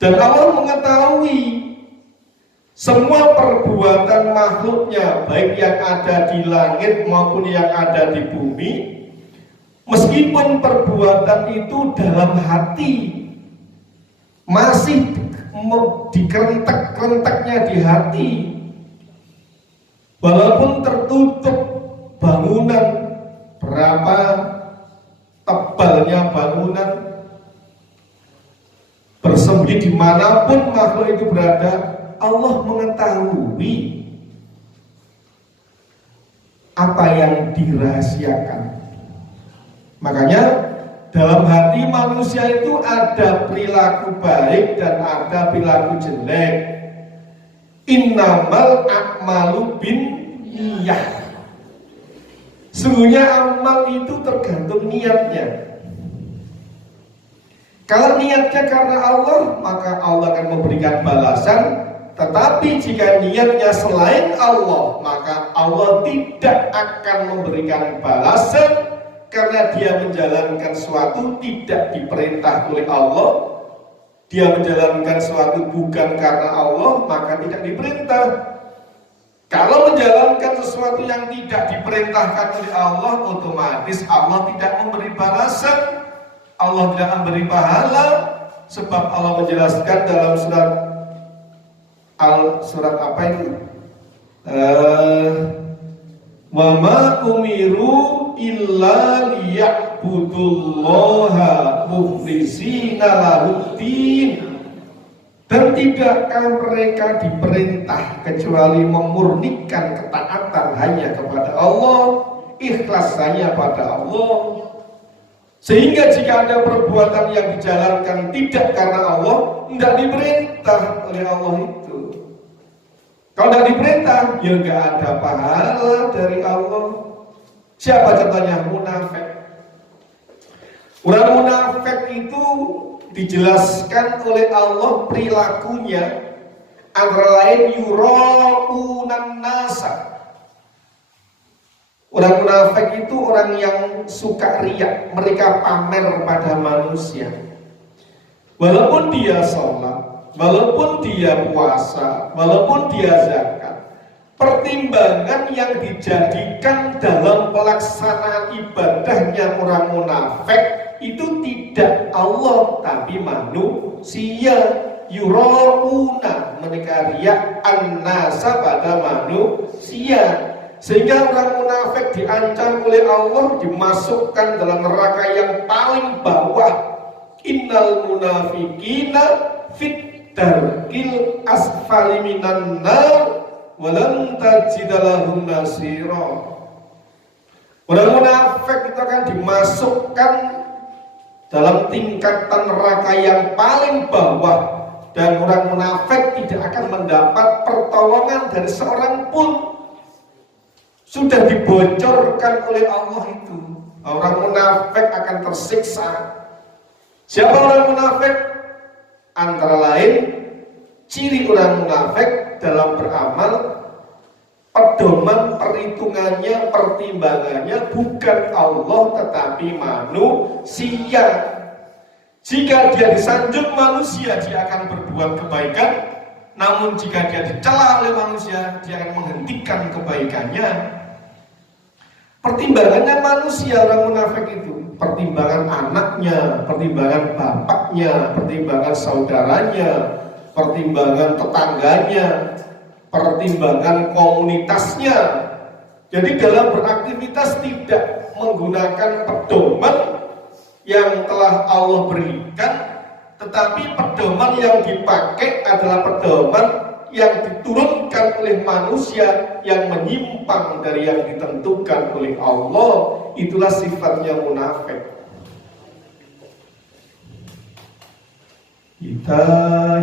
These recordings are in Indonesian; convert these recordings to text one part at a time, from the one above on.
Dan Allah mengetahui semua perbuatan makhluknya, baik yang ada di langit maupun yang ada di bumi. Meskipun perbuatan itu dalam hati masih dikerentek-kerenteknya di hati, walaupun tertutup bangunan, berapa tebalnya bangunan, bersembunyi dimanapun makhluk itu berada, Allah mengetahui apa yang dirahasiakan. Makanya dalam hati manusia itu ada perilaku baik dan ada perilaku jelek. Innamal a'malu binniyah. Sungguhnya amal itu tergantung niatnya. Kalau niatnya karena Allah, maka Allah akan memberikan balasan. Tetapi jika niatnya selain Allah, maka Allah tidak akan memberikan balasan. Karena dia menjalankan sesuatu tidak diperintah oleh Allah, dia menjalankan sesuatu bukan karena Allah, maka tidak diperintah. Kalau menjalankan sesuatu yang tidak diperintahkan oleh Allah, otomatis Allah tidak memberi balasan, Allah tidak memberi pahala. Sebab Allah menjelaskan dalam surat apa itu? Wa ma umiru illa liya'budullaha mukhlisina lahuddin. Dan tidakkah mereka diperintah kecuali memurnikan ketaatan hanya kepada Allah, ikhlas hanya pada Allah. Sehingga jika ada perbuatan yang dijalankan tidak karena Allah, tidak diperintah oleh Allah itu. Kalau tidak diperintah, ya nggak ada pahala dari Allah. Siapa contohnya? Munafik. Orang munafik itu dijelaskan oleh Allah perilakunya, antara lain yura'unan nasa. Orang munafik itu orang yang suka riak, mereka pamer pada manusia. Walaupun dia sholat, walaupun dia puasa, walaupun dia zakat, pertimbangan yang dijadikan dalam pelaksanaan ibadahnya orang munafik itu tidak Allah tapi manusia. Yura'una, mereka riak an-nasa pada manusia. Sehingga orang munafik diancam oleh Allah, dimasukkan dalam neraka yang paling bawah. Innal munafiqina fit darkil asfali minan nar walan tajida lahum nasira. Orang munafik itu akan dimasukkan dalam tingkatan neraka yang paling bawah, dan orang munafik tidak akan mendapat pertolongan dari seorang pun. Sudah dibocorkan oleh Allah itu, orang munafik akan tersiksa. Siapa orang munafik? Antara lain ciri orang munafik dalam beramal, pedoman perhitungannya, pertimbangannya bukan Allah tetapi manusia. Jika dia disanjung manusia, dia akan berbuat kebaikan. Namun jika dia dicela oleh manusia, dia akan menghentikan kebaikannya. Pertimbangannya manusia orang munafik itu, pertimbangan anaknya, pertimbangan bapaknya, pertimbangan saudaranya, pertimbangan tetangganya, pertimbangan komunitasnya. Jadi dalam beraktivitas tidak menggunakan pedoman yang telah Allah berikan, tetapi pedoman yang dipakai adalah pedoman yang diturunkan oleh manusia yang menyimpang dari yang ditentukan oleh Allah. Itulah sifatnya munafik. Kita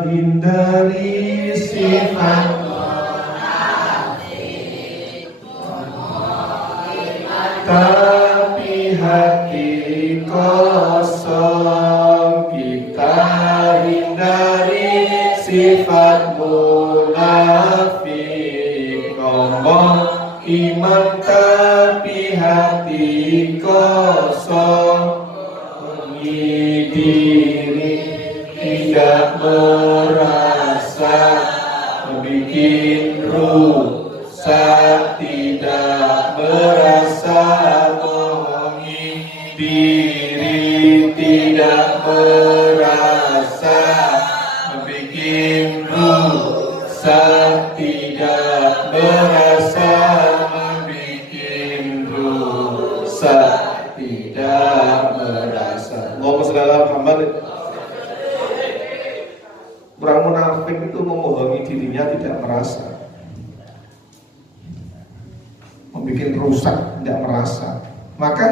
hindari sifat munafik, tapi hati kosong. Kita hindari sifat munafik, ngomong iman tapi hati kosong. Diri tidak merasa, membikin rusak, tidak merasa, bohongi diri, tidak merasa, membikin rusak, tidak merasa, membikin rusak, tidak merasa. Allahumma shalli ala Muhammad. Orang munafik itu membohongi dirinya tidak merasa, membuat rusak tidak merasa. Maka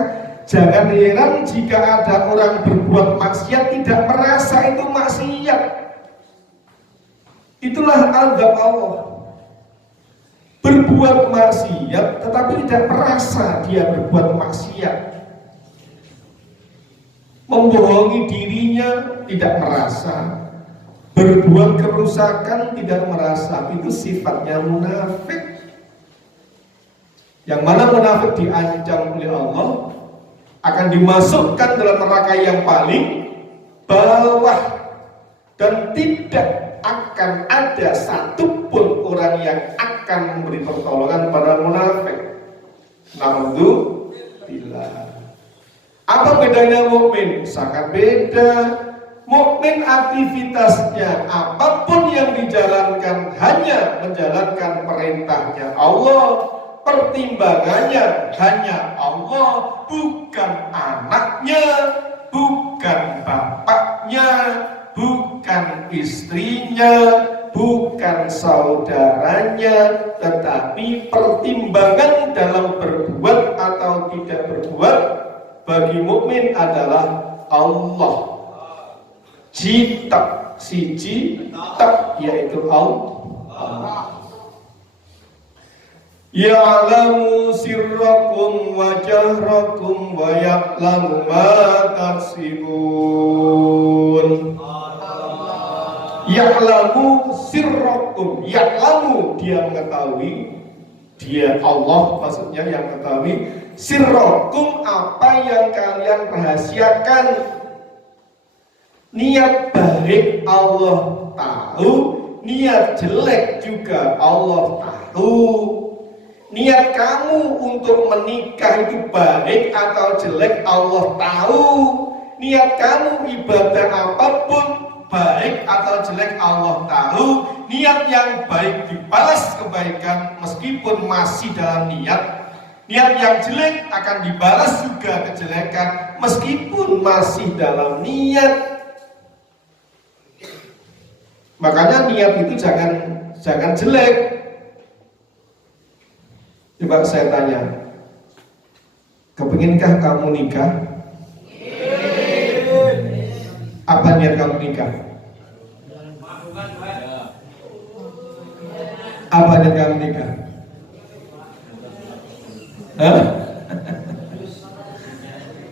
jangan heran jika ada orang berbuat maksiat tidak merasa itu maksiat. Itulah azab Allah. Berbuat maksiat tetapi tidak merasa dia berbuat maksiat. Membohongi dirinya tidak merasa, berbuat kerusakan tidak merasa, itu sifatnya munafik. Yang mana munafik diancam oleh Allah akan dimasukkan dalam neraka yang paling bawah, dan tidak akan ada satupun orang yang akan memberi pertolongan pada munafik. Alhamdulillah. Apa bedanya mukmin? Sangat beda. Mukmin aktivitasnya apapun yang dijalankan hanya menjalankan perintahnya Allah, pertimbangannya hanya Allah, bukan anaknya, bukan bapaknya, bukan istrinya, bukan saudaranya, tetapi pertimbangan dalam berbuat atau tidak berbuat bagi mukmin adalah Allah. Jitak siji tak, yaitu Allah. Ya'lamu sirrakum wa jahrakum wa ya'lamu ma taksibun. Ya'lamu sirrakum, ya'lamu dia mengetahui, dia Allah maksudnya yang mengetahui, sirrakum apa yang kalian rahasiakan. Niat baik Allah tahu, niat jelek juga Allah tahu. Niat kamu untuk menikah itu baik atau jelek Allah tahu. Niat kamu ibadah apapun baik atau jelek Allah tahu. Niat yang baik dibalas kebaikan meskipun masih dalam niat. Niat yang jelek akan dibalas juga kejelekan meskipun masih dalam niat. Makanya niat itu jangan jelek. Coba saya tanya, kepenginkah kamu nikah? Apa niat kamu nikah? Apa niat kamu nikah? Hah?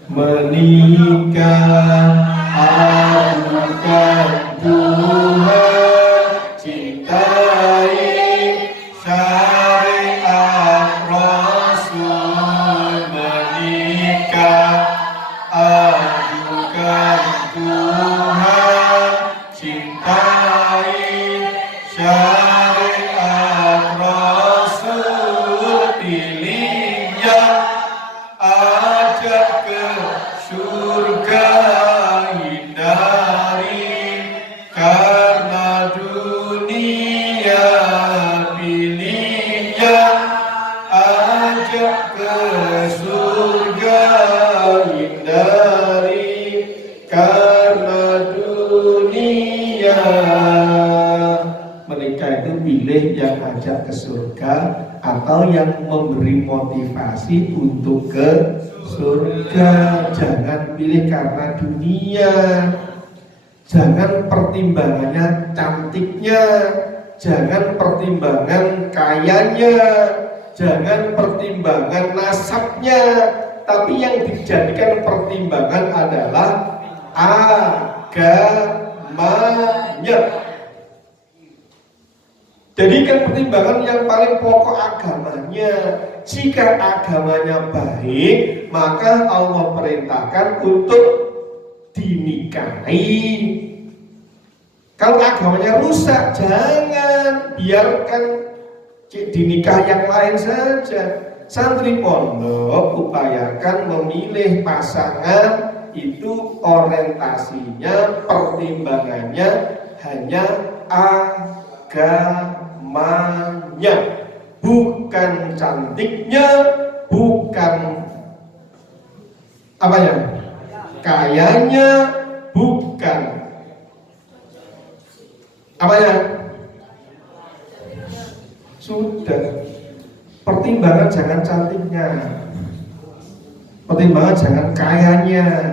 Menikah adukan Tuhan, cintai syariat Rasul. Menikah adukan Tuhan, cintai syariat Rasul. Pilihnya ajak ke surga, hindari karena dunia. Pilihnya ajak ke surga, hindari karena dunia. Menikah itu pilih yang ajak ke surga atau yang memberi motivasi untuk ke surga. Jangan pilih karena dunia. Jangan pertimbangannya cantiknya, jangan pertimbangan kayanya, jangan pertimbangan nasabnya, tapi yang dijadikan pertimbangan adalah agamanya. Jadikan pertimbangan yang paling pokok agamanya. Jika agamanya baik, maka Allah perintahkan untuk dinikahi. Kalau agamanya rusak, jangan biarkan dinikah yang lain saja. Santri pondok upayakan memilih pasangan itu orientasinya, pertimbangannya hanya agamanya, bukan cantiknya, bukan apanya, kayanya, bukan apanya. Sudah, pertimbangan jangan cantiknya, pertimbangan jangan kayanya,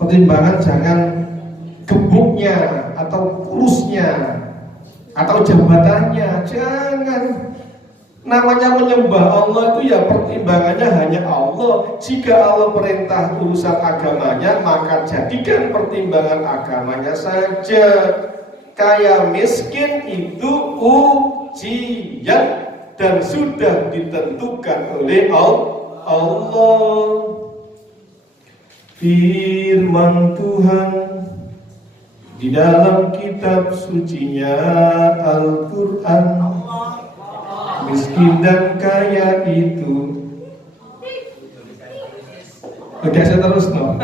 pertimbangan jangan gebuknya atau kurusnya atau jabatannya. Jangan. Namanya menyembah Allah itu ya pertimbangannya hanya Allah. Jika Allah perintah urusan agamanya, maka jadikan pertimbangan agamanya saja. Kaya miskin itu ujian dan sudah ditentukan oleh Allah. Firman Tuhan di dalam kitab sucinya Al-Quran, miskin dan kaya itu. Oke, saya terus no.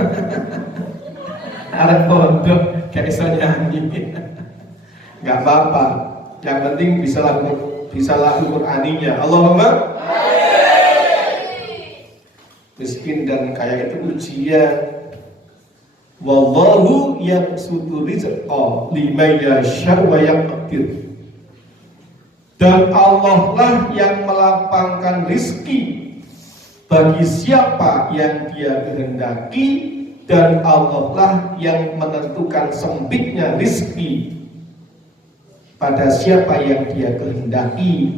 Arep pondok gak iso nyanyi. Gak apa-apa. Yang penting bisa lagu Qur'aninya. Allahumma miskin dan kaya itu ujian. Wallahu yabsutu rizqa liman yasha wa yaqdir. Dan Allah lah yang melapangkan rizki bagi siapa yang Dia kehendaki, dan Allah lah yang menentukan sempitnya rizki pada siapa yang Dia kehendaki.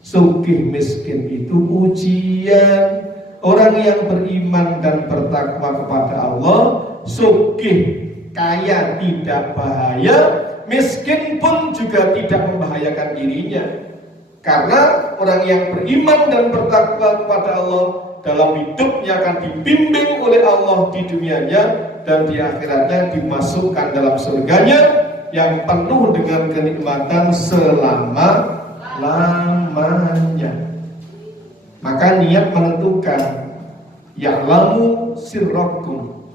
Sugih miskin itu ujian. Orang yang beriman dan bertakwa kepada Allah, sugih kaya tidak bahaya, miskin pun juga tidak membahayakan dirinya. Karena orang yang beriman dan bertakwa kepada Allah dalam hidupnya akan dibimbing oleh Allah di dunianya, dan di akhiratnya dimasukkan dalam surganya yang penuh dengan kenikmatan selama-lamanya. Maka niat menentukan. Ya'lamu sirrakum.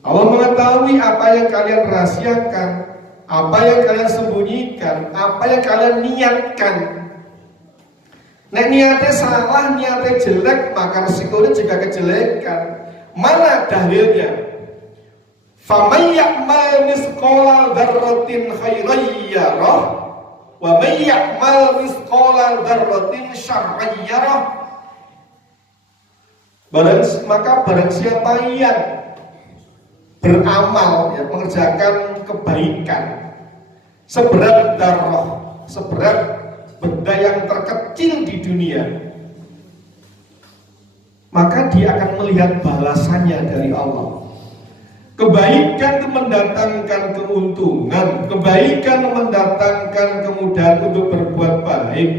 Allah mengetahui apa yang kalian rahasiakan, apa yang kalian sembunyikan, apa yang kalian niatkan. Nek niatnya salah, niatnya jelek, maka resikonya juga kejelekan. Mana dalilnya? Faman ya'mal misqala dzarratin khairan yarah, wa may ya'mal misqala dzarratin syarran yarah. Maka barang siapa yang beramal, ya, mengerjakan kebaikan seberat darah, seberat benda yang terkecil di dunia, maka dia akan melihat balasannya dari Allah. Kebaikan itu mendatangkan keuntungan, kebaikan mendatangkan kemudahan untuk berbuat baik,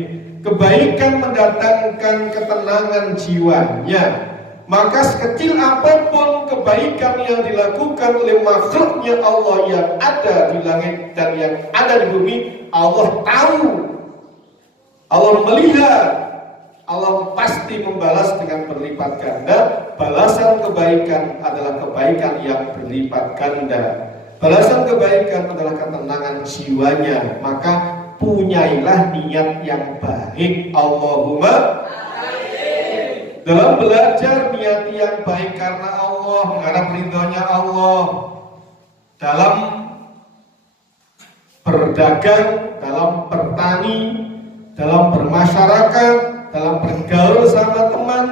kebaikan mendatangkan ketenangan jiwanya. Maka sekecil apapun kebaikan yang dilakukan oleh makhluknya Allah yang ada di langit dan yang ada di bumi, Allah tahu, Allah melihat, Allah pasti membalas dengan berlipat ganda. Balasan kebaikan adalah kebaikan yang berlipat ganda. Balasan kebaikan adalah ketenangan jiwanya. Maka punyailah niat yang baik. Allahumma dalam belajar niati yang baik karena Allah, mengharap ridhonya Allah. Dalam berdagang, dalam bertani, dalam bermasyarakat, dalam bergaul sama teman,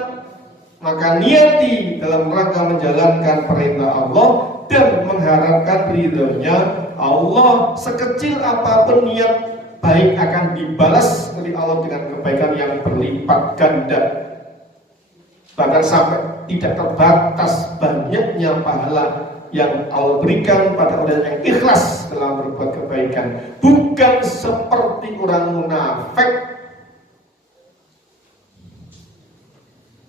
maka niati dalam rangka menjalankan perintah Allah dan mengharapkan ridhonya Allah. Sekecil apapun niat baik akan dibalas oleh Allah dengan kebaikan yang berlipat ganda. Bahkan sampai tidak terbatas banyaknya pahala yang Allah berikan pada orang yang ikhlas dalam berbuat kebaikan. Bukan seperti orang munafik.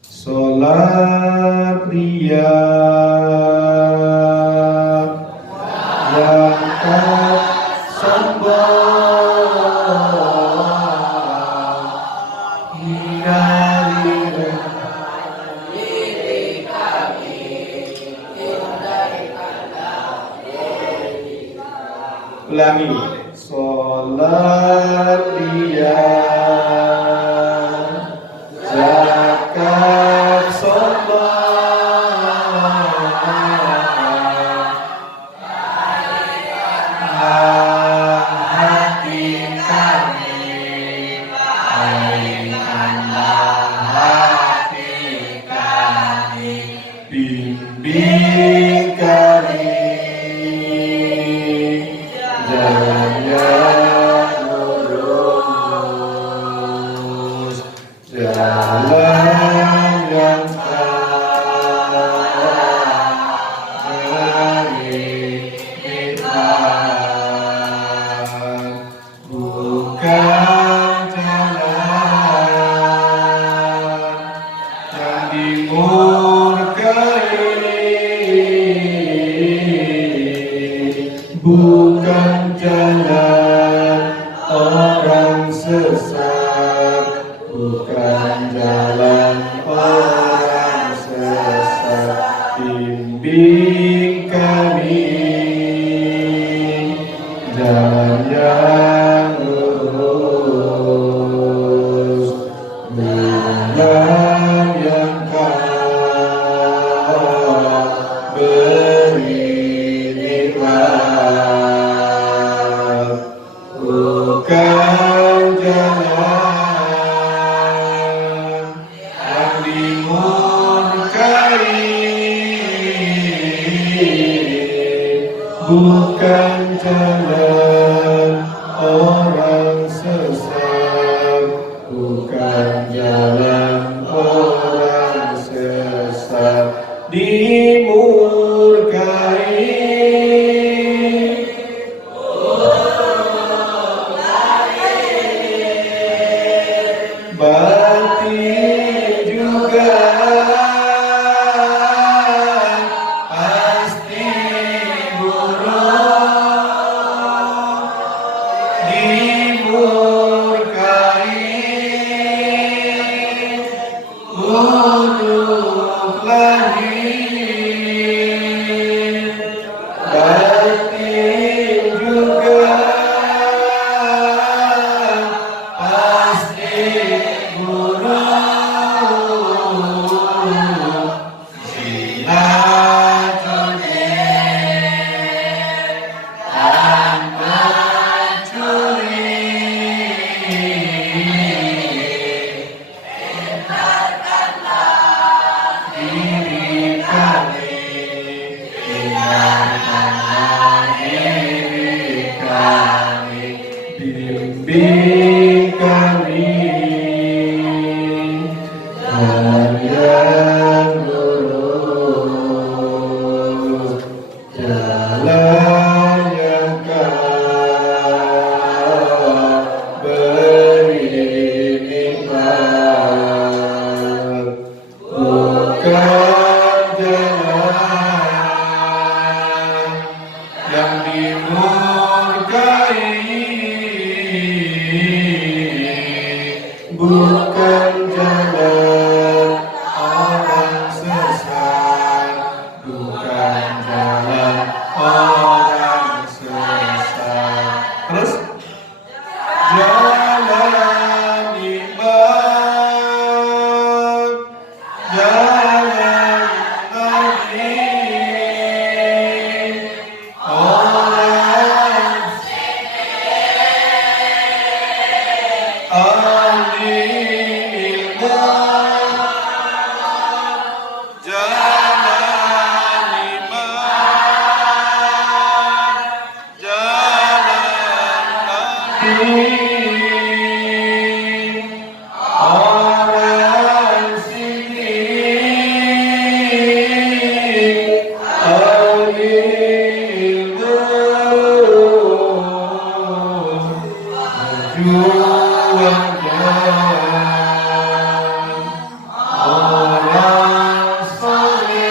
Salat riya, zakat sombong hingga diri kami ulangi sholat dia zakat bimbing kami jalan yang lurus, jalan yang dari nikmat, bukan jalan yang dimurkai, bukan jalan orang sesat, bukan jalan orang sesat. Bimbing kami jalan yang lurus, jalan yang kau beri nikmat, bukan jalan yang dimurkai, bukan jalan orang sesat, bukan jalan orang sesat dimurkai. Batin juga pasti buruk, dimurkai, buruk lahir. Batin juga pasti bimbing kami jalan yang lurus, jalan yang kau beri nikmat, bukan jalan yang dimurkai, bukan jalan orang sesat, bukan jalan orang sesat. Terus jalan iman, jalan nabi, orang ahli ilmu, jalan iman, jalan nabi, orang siddiq, ahli ilmu, orang soleh,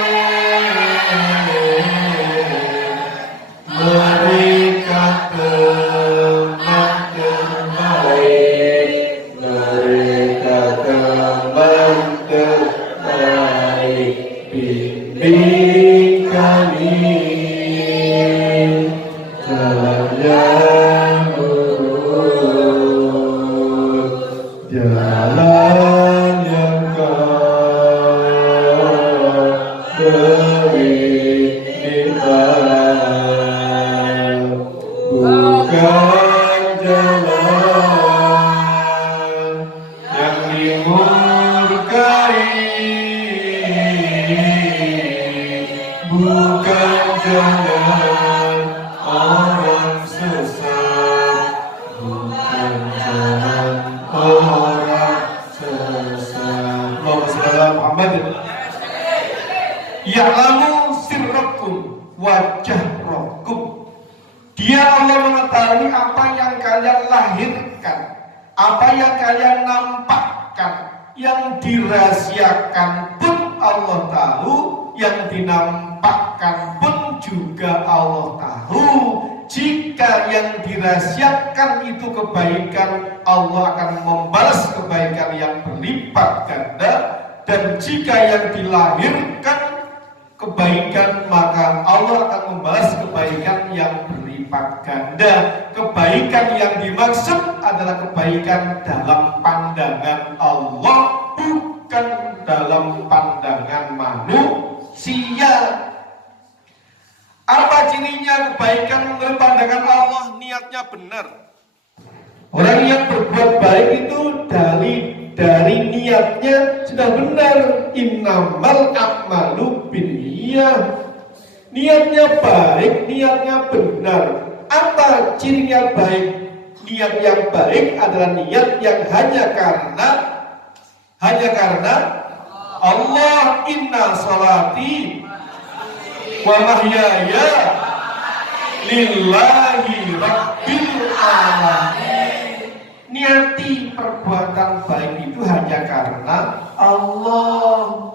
mereka jalan yang lurus, jalan yang kau beri nikmat, bukan jalan yang dimurkai, bukan jalan orang sesat, bukan jalan orang sesat. Allahumma shalli ala Muhammad. Ya'lamu sirrakum wa jahrakum. Dia Allah mengetahui apa yang kalian lahirkan, apa yang kalian nampakkan, yang dirahasiakan pun Allah tahu, yang dinampakkan pun juga Allah tahu. Jika yang dirahasiakan itu kebaikan, Allah akan membalas kebaikan yang berlipat ganda, dan jika yang dilahirkan kebaikan, maka Allah akan membalas kebaikan yang berlipat ganda. Kebaikan yang dimaksud adalah kebaikan dalam pandangan Allah, bukan dalam pandangan manusia. Apa cirinya kebaikan menurut pandangan Allah? Niatnya benar. Orang yang berbuat baik itu dari niatnya sudah benar. Innamal a'malu binniyah. Niatnya baik, niatnya benar. Apa cirinya baik? Niat yang baik adalah niat yang hanya karena Allah. Inna sholati wa mahyaya lillahi rabbil alamin. Niati perbuatan baik itu hanya karena Allah.